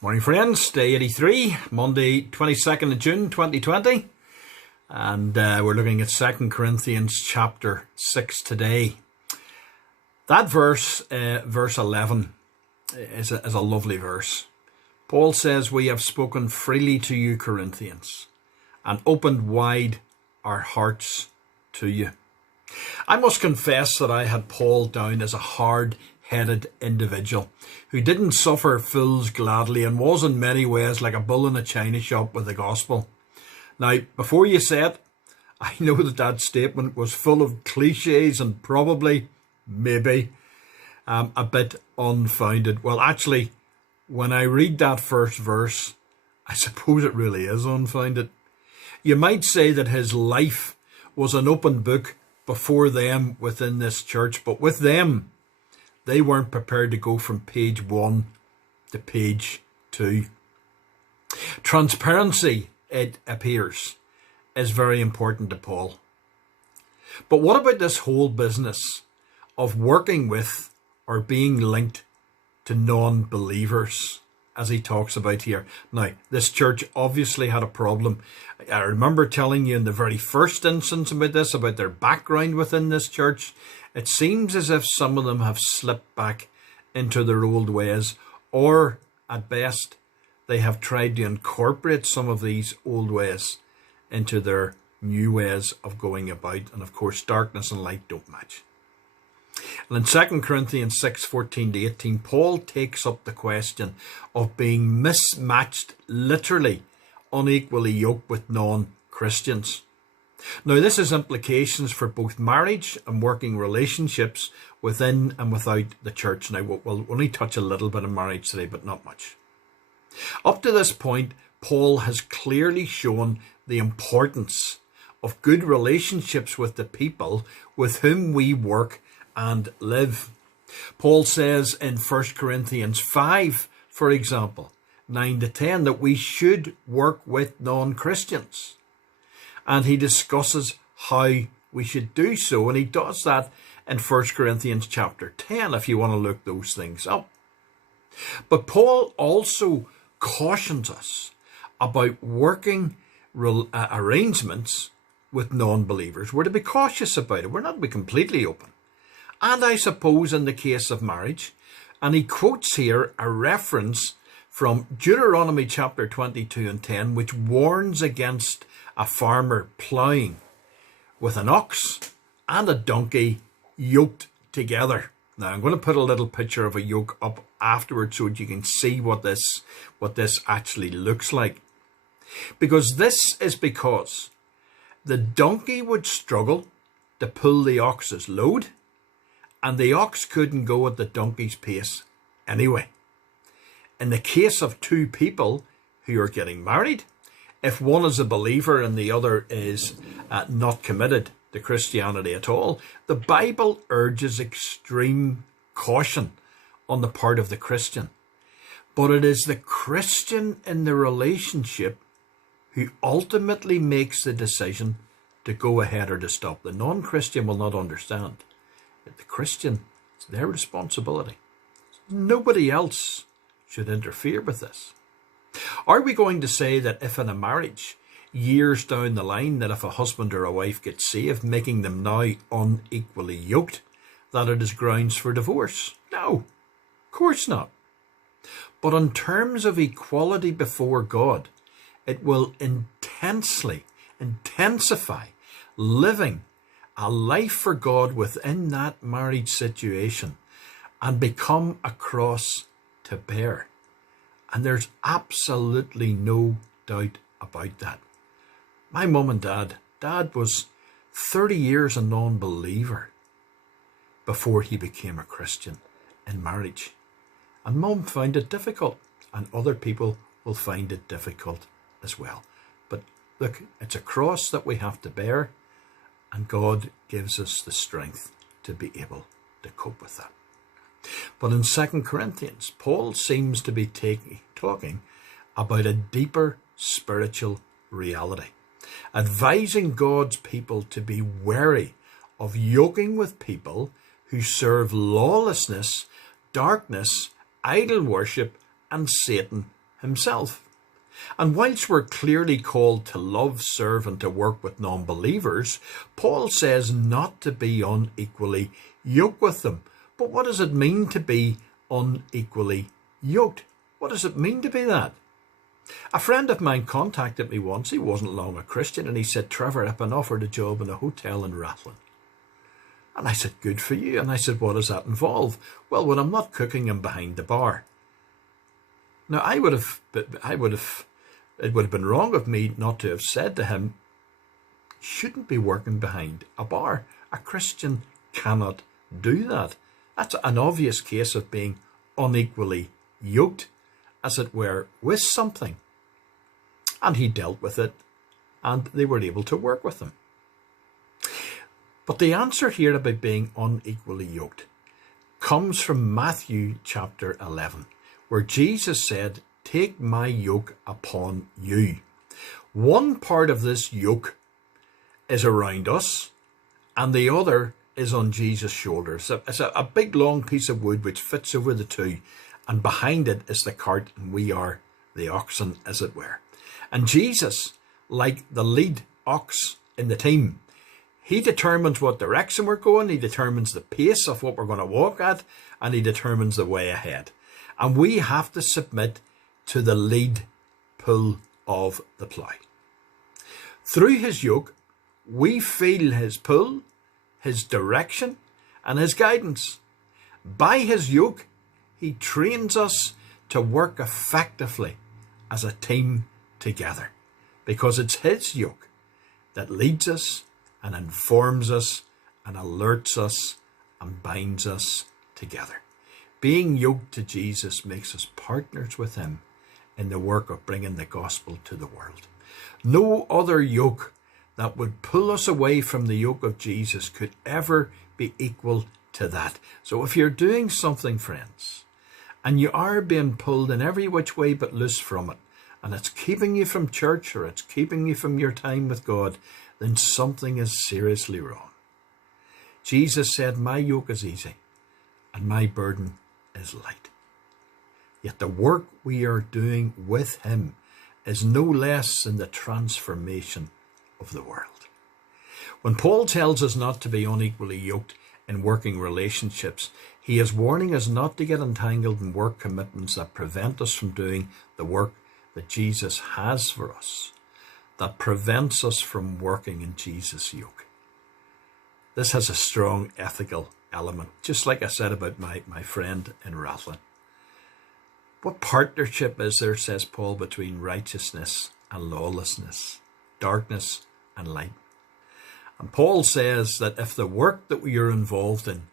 Morning friends, day 83, Monday 22nd of June 2020, and we're looking at 2 Corinthians chapter 6 today. That verse 11, is a lovely verse. Paul says, "We have spoken freely to you, Corinthians, and opened wide our hearts to you." I must confess that I had Paul down as a hard-headed individual who didn't suffer fools gladly and was in many ways like a bull in a china shop with the gospel. Now, before you say it, I know that statement was full of cliches and probably, maybe, a bit unfounded. Well, actually, when I read that first verse, I suppose it really is unfounded. You might say that his life was an open book before them within this church, but with them, they weren't prepared to go from page 1 to page 2. Transparency, it appears, is very important to Paul. But what about this whole business of working with or being linked to non-believers, as he talks about here? Now, this church obviously had a problem. I remember telling you in the very first instance about this, about their background within this church. It seems as if some of them have slipped back into their old ways, or at best, they have tried to incorporate some of these old ways into their new ways of going about. And of course, darkness and light don't match. And in 2 Corinthians 6:14 to 18, Paul takes up the question of being mismatched, literally unequally yoked with non-Christians. Now, this has implications for both marriage and working relationships within and without the church. Now, we'll only touch a little bit of marriage today, but not much. Up to this point, Paul has clearly shown the importance of good relationships with the people with whom we work and live. Paul says in 1 Corinthians 5, for example, 9 to 10, that we should work with non-Christians. And he discusses how we should do so. And he does that in 1 Corinthians chapter 10, if you want to look those things up. But Paul also cautions us about working arrangements with non-believers. We're to be cautious about it. We're not to be completely open. And I suppose in the case of marriage, and he quotes here a reference from Deuteronomy chapter 22 and 10, which warns against a farmer ploughing with an ox and a donkey yoked together. Now, I'm going to put a little picture of a yoke up afterwards so that you can see what this actually looks like. Because the donkey would struggle to pull the ox's load, and the ox couldn't go at the donkey's pace anyway. In the case of two people who are getting married, if one is a believer and the other is not committed to Christianity at all, the Bible urges extreme caution on the part of the Christian. But it is the Christian in the relationship who ultimately makes the decision to go ahead or to stop. The non-Christian will not understand. The Christian, it's their responsibility. Nobody else should interfere with this. Are we going to say that if in a marriage, years down the line, that if a husband or a wife gets saved, making them now unequally yoked, that it is grounds for divorce? No, of course not. But in terms of equality before God, it will intensify living a life for God within that marriage situation and become a cross to bear. And there's absolutely no doubt about that. My mum and dad was 30 years a non-believer before he became a Christian in marriage. And mum found it difficult, and other people will find it difficult as well. But look, it's a cross that we have to bear, and God gives us the strength to be able to cope with that. But in 2 Corinthians, Paul seems to be talking about a deeper spiritual reality, advising God's people to be wary of yoking with people who serve lawlessness, darkness, idol worship, and Satan himself. And whilst we're clearly called to love, serve, and to work with non-believers, Paul says not to be unequally yoked with them. But what does it mean to be unequally yoked? What does it mean to be that? A friend of mine contacted me once. He wasn't long a Christian, and he said, "Trevor, I've been offered a job in a hotel in Rathlin." And I said, "Good for you." And I said, "What does that involve?" "Well, when I'm not cooking, I'm behind the bar." Now, it would have been wrong of me not to have said to him, "You shouldn't be working behind a bar. A Christian cannot do that." That's an obvious case of being unequally yoked, as it were, with something. And he dealt with it, and they were able to work with him. But the answer here about being unequally yoked comes from Matthew chapter 11, where Jesus said, "Take my yoke upon you." One part of this yoke is around us, and the other is on Jesus' shoulders. It's a big long piece of wood which fits over the two, and behind it is the cart, and we are the oxen, as it were. And Jesus, like the lead ox in the team, he determines what direction we're going, he determines the pace of what we're going to walk at, and he determines the way ahead. And we have to submit to the lead pull of the plough. Through his yoke, we feel his pull, his direction, and his guidance. By his yoke, he trains us to work effectively as a team together, because it's his yoke that leads us and informs us and alerts us and binds us together. Being yoked to Jesus makes us partners with him in the work of bringing the gospel to the world. No other yoke that would pull us away from the yoke of Jesus could ever be equal to that. So if you're doing something, friends, and you are being pulled in every which way but loose from it, and it's keeping you from church or it's keeping you from your time with God, then something is seriously wrong. Jesus said, "My yoke is easy and my burden is light." Yet the work we are doing with him is no less than the transformation of the world. When Paul tells us not to be unequally yoked in working relationships, he is warning us not to get entangled in work commitments that prevent us from doing the work that Jesus has for us, that prevents us from working in Jesus' yoke. This has a strong ethical element, just like I said about my friend in Rathlin. What partnership is there, says Paul, between righteousness and lawlessness, darkness and light? And Paul says that if the work that we are involved in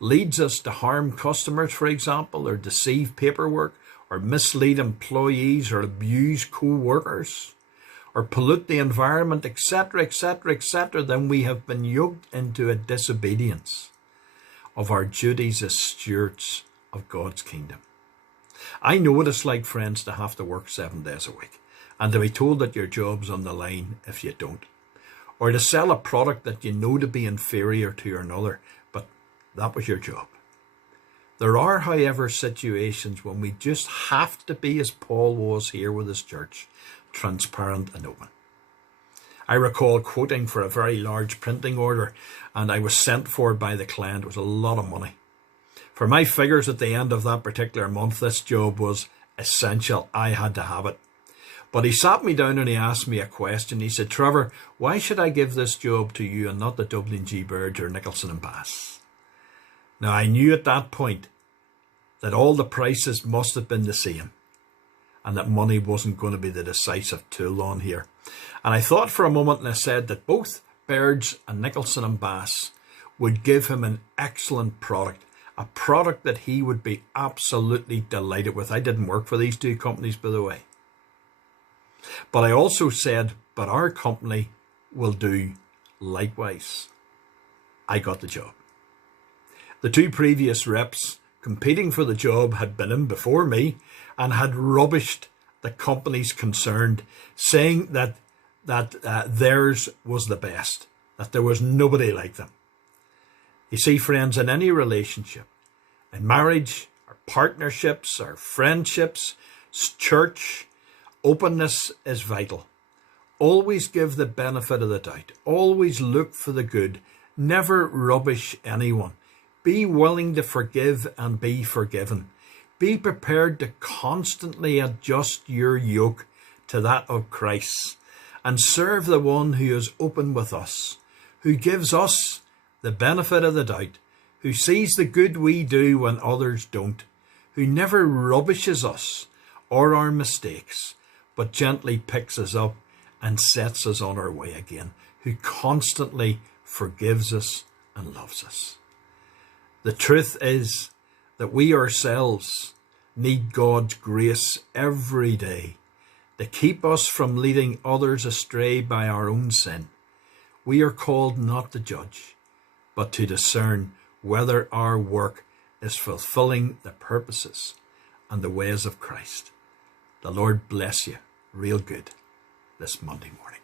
leads us to harm customers, for example, or deceive paperwork, or mislead employees, or abuse co-workers, or pollute the environment, etc., etc., etc., then we have been yoked into a disobedience of our duties as stewards of God's kingdom. I know what it's like, friends, to have to work 7 days a week and to be told that your job's on the line if you don't, or to sell a product that you know to be inferior to another, but that was your job. There are, however, situations when we just have to be, as Paul was here with his church, transparent and open. I recall quoting for a very large printing order, and I was sent for by the client. It was a lot of money. For my figures at the end of that particular month, this job was essential. I had to have it. But he sat me down and he asked me a question. He said, "Trevor, why should I give this job to you and not the Dublin G Birds or Nicholson and Bass?" Now, I knew at that point that all the prices must have been the same and that money wasn't going to be the decisive tool on here. And I thought for a moment, and I said that both Birds and Nicholson and Bass would give him an excellent product, a product that he would be absolutely delighted with. I didn't work for these two companies, by the way. But I also said, but our company will do likewise. I got the job. The two previous reps competing for the job had been in before me and had rubbished the companies concerned, saying that theirs was the best, that there was nobody like them. You see, friends, in any relationship, in marriage, or partnerships, or friendships, Church, openness is vital. Always give the benefit of the doubt. Always look for the good. Never rubbish anyone. Be willing to forgive and be forgiven. Be prepared to constantly adjust your yoke to that of Christ, and serve the one who is open with us, who gives us the benefit of the doubt, who sees the good we do when others don't, who never rubbishes us or our mistakes, but gently picks us up and sets us on our way again, who constantly forgives us and loves us. The truth is that we ourselves need God's grace every day to keep us from leading others astray by our own sin. We are called not to judge, but to discern whether our work is fulfilling the purposes and the ways of Christ. The Lord bless you real good this Monday morning.